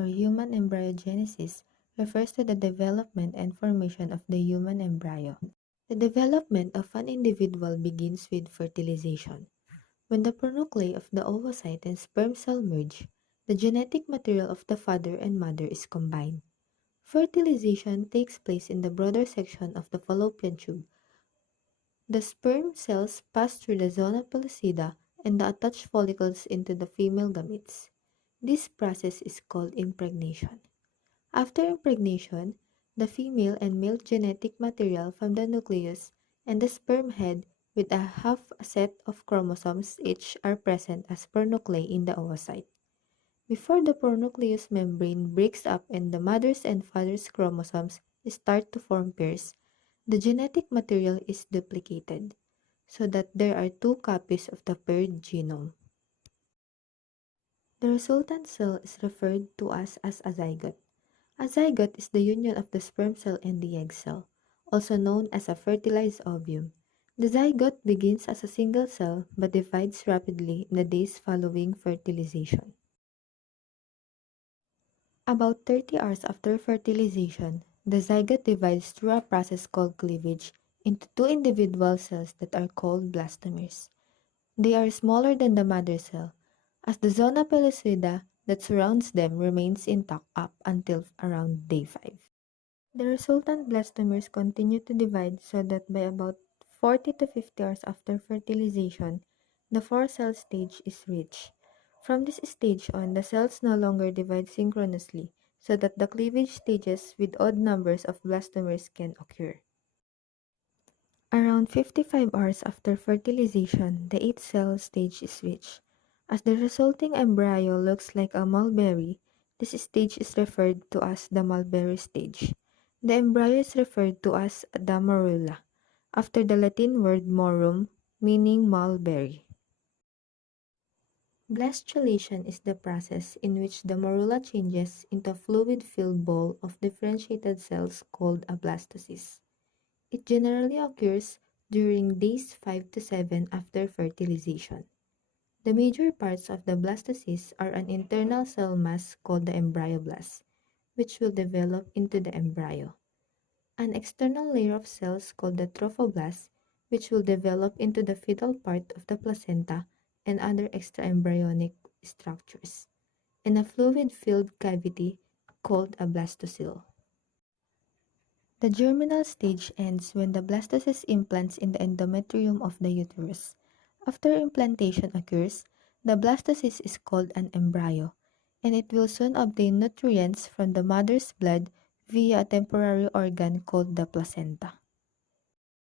or human embryogenesis refers to the development and formation of the human embryo. The development of an individual begins with fertilization. When the pronuclei of the oocyte and sperm cell merge, the genetic material of the father and mother is combined. Fertilization takes place in the broader section of the fallopian tube. The sperm cells pass through the zona pellucida and the attached follicles into the female gametes. This process is called impregnation. After impregnation, the female and male genetic material from the nucleus and the sperm head with a half a set of chromosomes each are present as pronuclei in the oocyte. Before the pronucleus membrane breaks up and the mother's and father's chromosomes start to form pairs, the genetic material is duplicated, so that there are two copies of the paired genome. The resultant cell is referred to as a zygote. A zygote is the union of the sperm cell and the egg cell, also known as a fertilized ovum. The zygote begins as a single cell but divides rapidly in the days following fertilization. About 30 hours after fertilization, the zygote divides through a process called cleavage into two individual cells that are called blastomeres. They are smaller than the mother cell, as the zona pellucida that surrounds them remains intact up until around day 5. The resultant blastomeres continue to divide so that by about 40 to 50 hours after fertilization, the 4-cell stage is reached. From this stage on, the cells no longer divide synchronously, so that the cleavage stages with odd numbers of blastomeres can occur. Around 55 hours after fertilization, the 8-cell stage is reached. As the resulting embryo looks like a mulberry, this stage is referred to as the mulberry stage. The embryo is referred to as the morula, after the Latin word morum, meaning mulberry. Blastulation is the process in which the morula changes into a fluid-filled ball of differentiated cells called a blastocyst. It generally occurs during days 5 to 7 after fertilization. The major parts of the blastocyst are an internal cell mass called the embryoblast, which will develop into the embryo, an external layer of cells called the trophoblast, which will develop into the fetal part of the placenta and other extraembryonic structures, and a fluid-filled cavity called a blastocele. The germinal stage ends when the blastocyst implants in the endometrium of the uterus. After implantation occurs, the blastocyst is called an embryo, and it will soon obtain nutrients from the mother's blood via a temporary organ called the placenta.